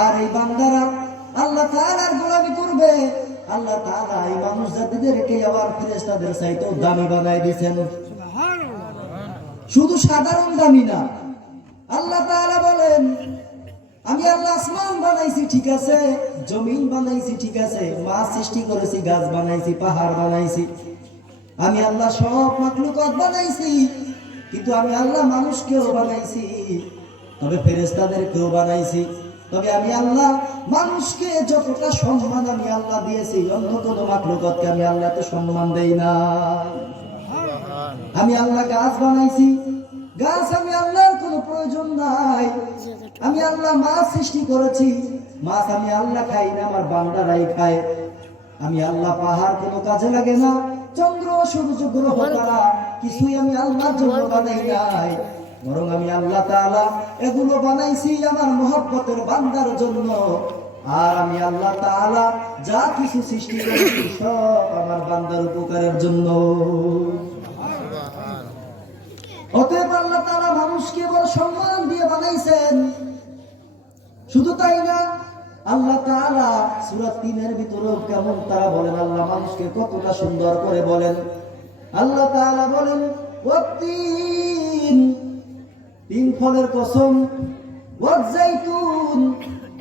আর এই বান্দারা আল্লাহ তাআলার গোলামি করবে। আল্লাহ তাআলা এই মানুষ জাতিদেরকে আবার ফেরেশতাদের চাইতেও দামি বানাই দিয়েছেন। শুধু সাধারণ দামি না, আল্লাহ তাআলা বলেন, আমি আল্লাহ আসমান বানাইছি, ঠিক আছে, জমিন বানাইছি, ঠিক আছে, মাছ সৃষ্টি করেছি, গাছ বানাইছি, পাহাড় বানাইছি। আমি আল্লাহ সব মাকলুকাত বানাইছি, কিন্তু আমি আল্লাহ মানুষকেও বানাইছি, তবে ফেরেস্তাদেরকেও বানাইছি। তবে আমি আল্লাহ মানুষকে যতটা সম্মান আমি আল্লাহ দিয়েছি অন্য কোনো মাকলুকাতকে আমি আল্লাহ তো সম্মান দেই না। আমি আল্লাহ গাছ বানাইছি। গাছ আমি আল্লাহর কোনো প্রয়োজন নাই। আমি আল্লাহ মাছ সৃষ্টি করেছি। মাছ আমি আল্লাহ খাই না, আমার বান্দারাই খায়। আমি আল্লাহ পাহাড় কোনো কাজে লাগে না। চন্দ্র, সূর্য, গ্রহ তারা কিছুই আমি আল্লাহর জন্য বানাই নাই। বরং আমি আল্লাহ তাআলা এগুলো বানাইছি আমার মহব্বতের বান্দার জন্য। আর আমি আল্লাহ তাআলা যা কিছু সৃষ্টি করেছি সব আমার বান্দার উপকারের জন্য। অতএব আল্লাহ মানুষকে বড় সম্মান দিয়ে বানাইছেন। শুধু তাই না, আল্লাহ তাআলা সূরা 3 এর কেমন তারা বলেন, আল্লাহ মানুষকে কতটা সুন্দর করে বলেন। আল্লাহ তাআলা বলেন ওয়াতিন তিন ফলের কসম ওয়াজাইতুন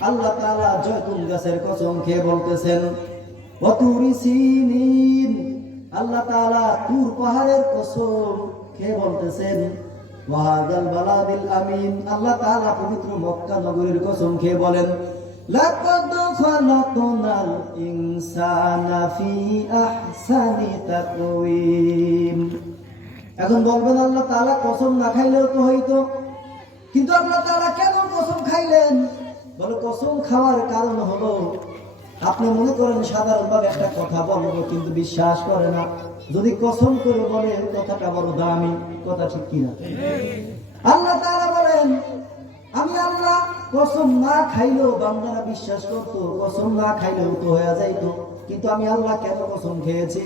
আল্লাহ তাআলা জয়তুন গাছের কসম খেয়ে বলতেছেন ওয়াতুরি সিনিন। আল্লাহ তাআলা তুর পাহাড়ের কসম খেয়ে বলতেছেন, ওয়াহাদাল বালাদিল আমিন। আল্লাহ তাআলা পবিত্র মক্কা নগরীর কসম খেয়ে বলেন, লাকাদ খালাকনাল ইনসানা ফি আহসানি তাকওয়িম। এখন বলবেন আল্লাহ তাআলা কসম না খাইলেও তো হইতো। কিন্তু আল্লাহ তাআলা কেন কসম খাইলেন? বলে কসম খাওয়ার কারণ হলো, আপনি মনে করেন সাধারণভাবে একটা কথা বলব, কিন্তু বিশ্বাস করে না। যদি কসম করে বলে, কথাটা বড় দামি, কথা ঠিক কিনা? আল্লাহ তারা বলেন, আমি আল্লাহ কসম না খাইলেও বান্দারা বিশ্বাস করতো, কসম না খাইলেও তো হয়ে যাইতো। কিন্তু আমি আল্লাহ কেন কসম খেয়েছি?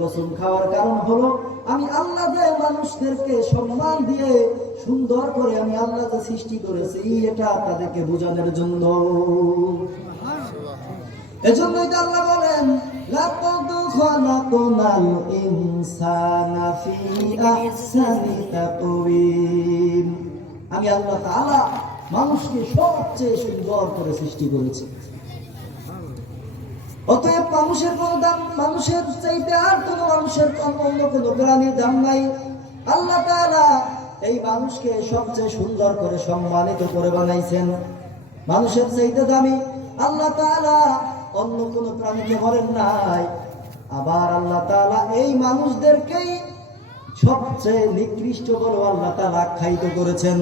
কসম খাওয়ার কারণ হলো, আমি আল্লাহ মানুষদেরকে সম্মান দিয়ে সুন্দর করে আমি আল্লাহ যে সৃষ্টি করেছি, এটা তাদেরকে বোঝানোর জন্য। মানুষকে সবচেয়ে সুন্দর করে সৃষ্টি করেছি। অতএব মানুষের চাইতে আর কোনো মানুষের অন্য কোনো প্রাণীর দাম নাই। আল্লাহ এই মানুষকে সবচেয়ে সুন্দর করে সম্মানিত করে বানাইছেন। মানুষের চাইতে দামি। আল্লাহ অন্য কোনো প্রাণীকে বলেন নাই। আবার আল্লাহ তাআলা এই মানুষদেরকেই সবচেয়ে নিকৃষ্ট বলে আল্লাহ তাআলা আখ্যায়িত করেছেন।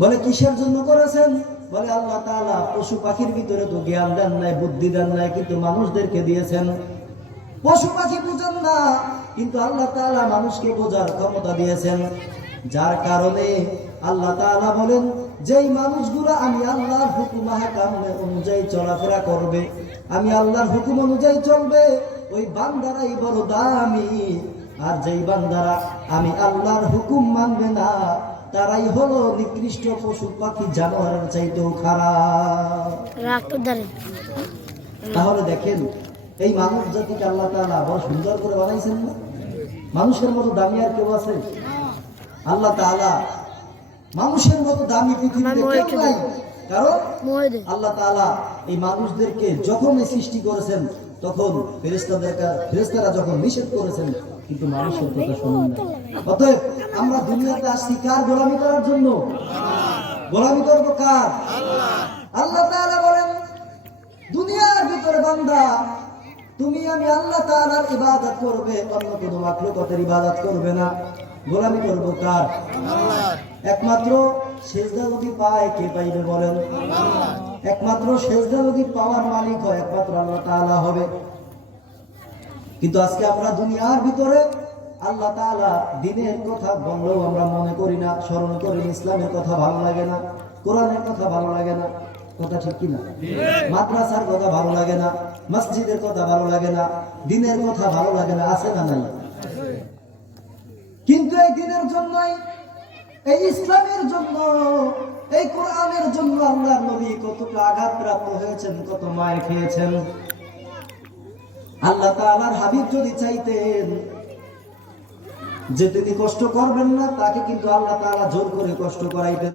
বলে কিসের জন্য করেছেন? বলে আল্লাহ তাআলা, পশু পাখির ভিতরে তো জ্ঞান দেন নাই, বুদ্ধি দেন নাই, কিন্তু মানুষদেরকে দিয়েছেন। পশু পাখি বুঝেন না, কিন্তু আল্লাহ তাআলা মানুষকে বোঝার ক্ষমতা দিয়েছেন। যার কারণে আল্লাহ তাআলা বলেন, যেই মানুষগুলো আমি আল্লাহর হুকুম অনুযায়ী চলাফেরা করবে, আমি আল্লাহর হুকুম অনুযায়ী চলবে, ওই বান্দারাই বড় দামি। আর যেই বান্দারা, আমি আল্লাহর হুকুম মানবে না তারাই হলো নিকৃষ্ট পশু পাখি জানোয়ারের চাইতেও খারাপ। তাহলে দেখেন এই মানব জাতিকে আল্লাহ তাআলা বড় সুন্দর করে বানাইছেন না? মানুষের মতো দামি আর কেউ আছে? আল্লাহ তাআলা মানুষের মতো দামি পৃথিবীতে কেউ নাই। কারণ আল্লাহ তাআলা এই মানুষদেরকে যখন এই সৃষ্টি করেছেন তখন ফেরেশতারা যখন নিষেধ করেছেন কিন্তু মানুষের কথা শুনুন না অতএব আমরা দুনিয়াতে আসছি কার গোলামি করার জন্য? গোলামি করব কার? আল্লাহ তাআলা বলেন দুনিয়ার ভিতরে বান্দা তুমি আমি আল্লাহ তাআলার ইবাদত করবে অন্য কোনো মাখলুকাতের ইবাদত করবে না। গোলামি করব কার? একমাত্র সেজদা যদি পায় কে পাইবে বলেন? একমাত্র সেজদা যদি পাওয়ার মালিক হয় একমাত্র আল্লাহ তাআলা হবে। কিন্তু আজকে আমরা দুনিয়ার ভিতরে আল্লাহ তাআলা দিনের কথা বললেও আমরা মনে করি না স্মরণ করি ইসলামের কথা ভালো লাগে না কোরআনের কথা ভালো লাগে না। কথা ঠিক কি না মাদ্রাসার কথা ভালো লাগে না মসজিদের কথা ভালো লাগে না দিনের কথা ভালো লাগে না আছে না নাই? এই দিনের জন্যই, এই ইসলামের জন্য, এই কোরআনের জন্য আল্লাহর নবী কতটা আঘাতপ্রাপ্ত হয়েছেন, কত মায়ের খেয়েছেন। আল্লাহ তাআলার হাবিব যদি চাইতেন যে তিনি কষ্ট করবেন না, তাকে কিন্তু আল্লাহ তাআলা জোর করে কষ্ট করাইতেন।